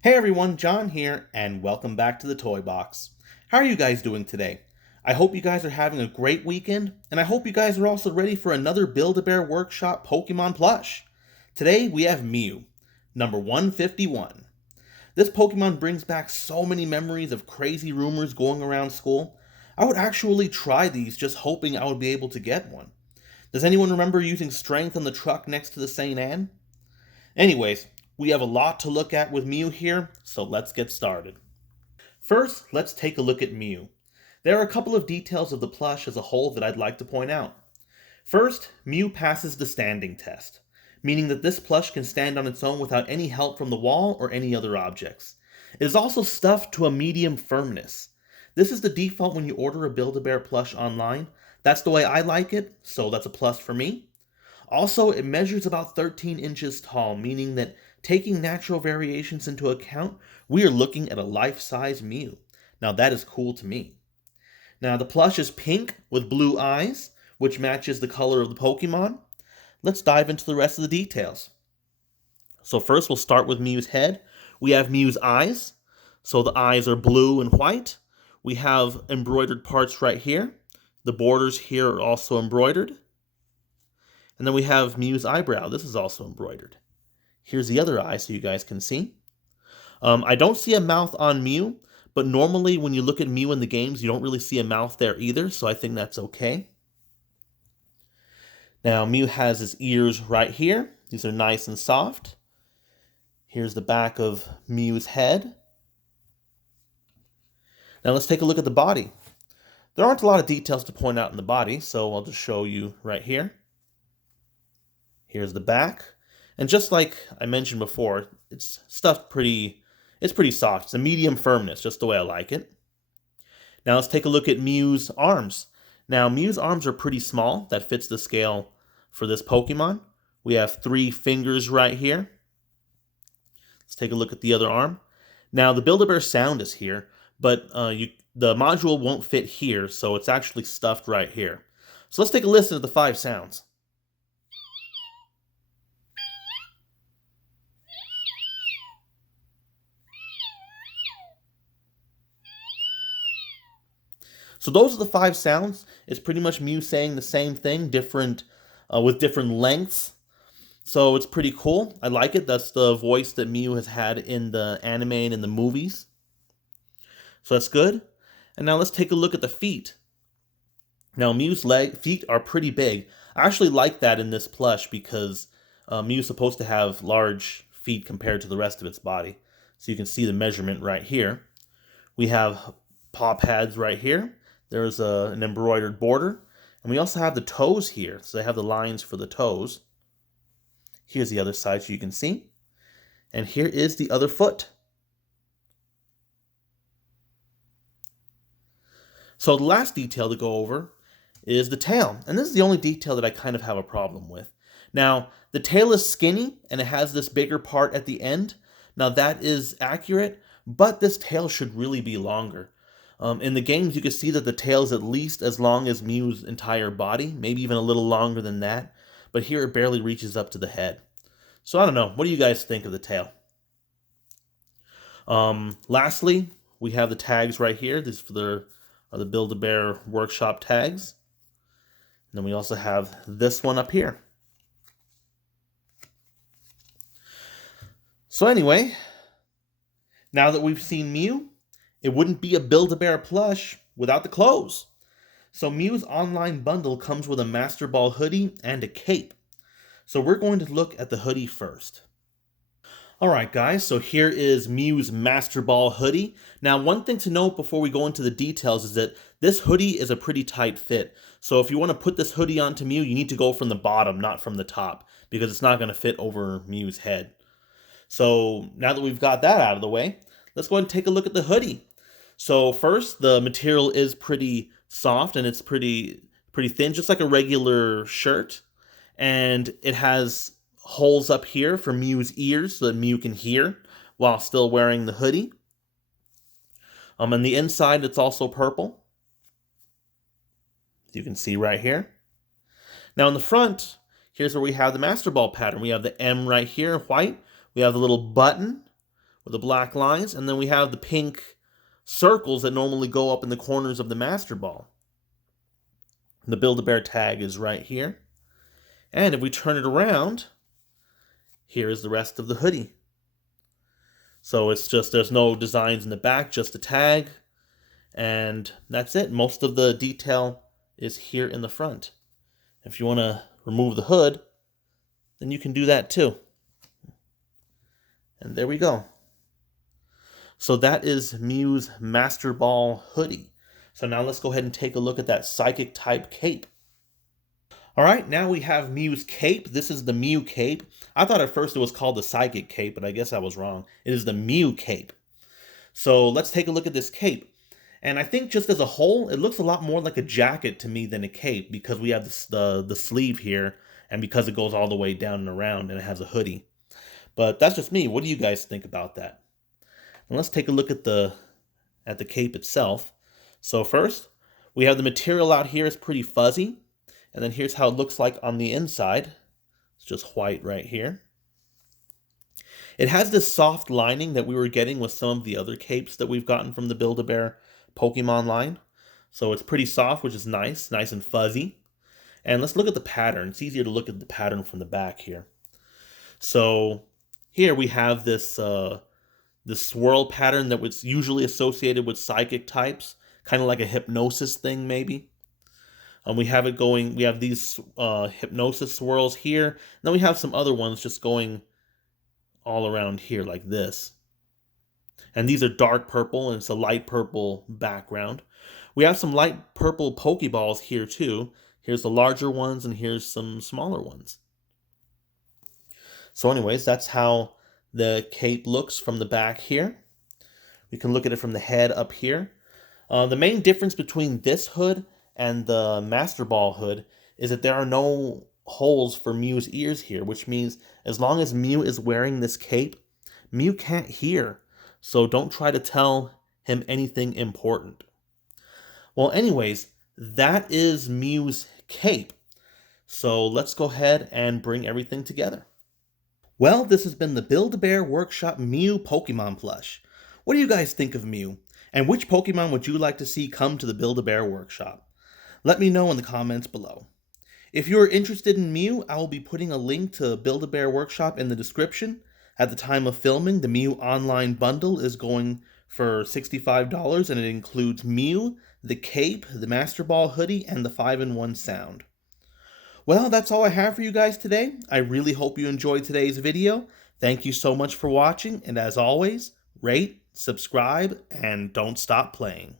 Hey everyone, John here, and welcome back to the Toy Box. How are you guys doing today? I hope you guys are having a great weekend, and I hope you guys are also ready for another Build-A-Bear-Workshop Pokemon Plush. Today we have Mew, number 151. This Pokemon brings back so many memories of crazy rumors going around school. I would actually try these just hoping I would be able to get one. Does anyone remember using Strength on the truck next to the St. Anne? Anyways, we have a lot to look at with Mew here, so let's get started. First, let's take a look at Mew. There are a couple of details of the plush as a whole that I'd like to point out. First, Mew passes the standing test, meaning that this plush can stand on its own without any help from the wall or any other objects. It is also stuffed to a medium firmness. This is the default when you order a Build-A-Bear plush online. That's the way I like it, so that's a plus for me. Also, it measures about 13 inches tall, meaning that taking natural variations into account, we are looking at a life-size Mew. Now that is cool to me. Now the plush is pink with blue eyes, which matches the color of the Pokemon. Let's dive into the rest of the details. So first we'll start with Mew's head. We have Mew's eyes. So the eyes are blue and white. We have embroidered parts right here. The borders here are also embroidered. And then we have Mew's eyebrow. This is also embroidered. Here's the other eye so you guys can see. I don't see a mouth on Mew, but normally when you look at Mew in the games, you don't really see a mouth there either, so I think that's okay. Now, Mew has his ears right here. These are nice and soft. Here's the back of Mew's head. Now let's take a look at the body. There aren't a lot of details to point out in the body, so I'll just show you right here. Here's the back. And just like I mentioned before, it's pretty soft. It's a medium firmness, just the way I like it. Now let's take a look at Mew's arms. Now Mew's arms are pretty small. That fits the scale for this Pokemon. We have 3 fingers right here. Let's take a look at the other arm. Now the Build-A-Bear sound is here, but the module won't fit here, so it's actually stuffed right here. So let's take a listen to the 5 sounds. So those are the 5 sounds. It's pretty much Mew saying the same thing, with different lengths. So it's pretty cool. I like it. That's the voice that Mew has had in the anime and in the movies. So that's good. And now let's take a look at the feet. Now Mew's feet are pretty big. I actually like that in this plush because Mew's supposed to have large feet compared to the rest of its body. So you can see the measurement right here. We have paw pads right here. There's an embroidered border. And we also have the toes here. So they have the lines for the toes. Here's the other side so you can see. And here is the other foot. So the last detail to go over is the tail. And this is the only detail that I kind of have a problem with. Now, the tail is skinny and it has this bigger part at the end. Now that is accurate, but this tail should really be longer. In the games, you can see that the tail is at least as long as Mew's entire body, maybe even a little longer than that. But here it barely reaches up to the head. So I don't know. What do you guys think of the tail? Lastly, we have the tags right here. These are the Build-A-Bear Workshop tags. And then we also have this one up here. So anyway, now that we've seen Mew, it wouldn't be a Build-A-Bear plush without the clothes. So Mew's online bundle comes with a Master Ball hoodie and a cape. So we're going to look at the hoodie first. Alright guys, so here is Mew's Master Ball hoodie. Now one thing to note before we go into the details is that this hoodie is a pretty tight fit. So if you want to put this hoodie onto Mew, you need to go from the bottom, not from the top, because it's not going to fit over Mew's head. So now that we've got that out of the way, let's go ahead and take a look at the hoodie. So first, the material is pretty soft and it's pretty thin, just like a regular shirt. And it has holes up here for Mew's ears so that Mew can hear while still wearing the hoodie. On the inside, it's also purple. You can see right here. Now in the front, here's where we have the Master Ball pattern. We have the M right here, white. We have the little button with the black lines, and then we have the pink circles that normally go up in the corners of the Master Ball. The Build-A-Bear tag is right here. And if we turn it around, here is the rest of the hoodie. So it's just, there's no designs in the back, just the tag. And that's it. Most of the detail is here in the front. If you want to remove the hood, then you can do that too. And there we go. So that is Mew's Master Ball hoodie. So now let's go ahead and take a look at that Psychic type cape. Alright, now we have Mew's cape. This is the Mew cape. I thought at first it was called the Psychic cape, but I guess I was wrong. It is the Mew cape. So let's take a look at this cape. And I think just as a whole, it looks a lot more like a jacket to me than a cape, because we have the sleeve here, and because it goes all the way down and around, and it has a hoodie. But that's just me. What do you guys think about that? And let's take a look at the cape itself. So first, we have the material out here is pretty fuzzy. And then here's how it looks like on the inside. It's just white right here. It has this soft lining that we were getting with some of the other capes that we've gotten from the Build-A-Bear Pokemon line. So it's pretty soft, which is nice and fuzzy. And let's look at the pattern. It's easier to look at the pattern from the back here. So here we have this this swirl pattern that was usually associated with Psychic types, kind of like a hypnosis thing maybe. We have it going, we have these hypnosis swirls here. And then we have some other ones just going all around here like this. And these are dark purple, and it's a light purple background. We have some light purple Pokeballs here too. Here's the larger ones, and here's some smaller ones. So anyways, that's how the cape looks from the back here. We can look at it from the head up here. The main difference between this hood and the Master Ball hood is that there are no holes for Mew's ears here, which means as long as Mew is wearing this cape, Mew can't hear. So don't try to tell him anything important. Well, anyways, that is Mew's cape. So let's go ahead and bring everything together. Well, this has been the Build-A-Bear-Workshop Mew Pokemon Plush. What do you guys think of Mew? And which Pokemon would you like to see come to the Build-A-Bear-Workshop? Let me know in the comments below. If you are interested in Mew, I will be putting a link to Build-A-Bear-Workshop in the description. At the time of filming, the Mew online bundle is going for $65, and it includes Mew, the cape, the Master Ball hoodie, and the 5-in-1 sound. Well, that's all I have for you guys today. I really hope you enjoyed today's video. Thank you so much for watching, and as always, rate, subscribe, and don't stop playing.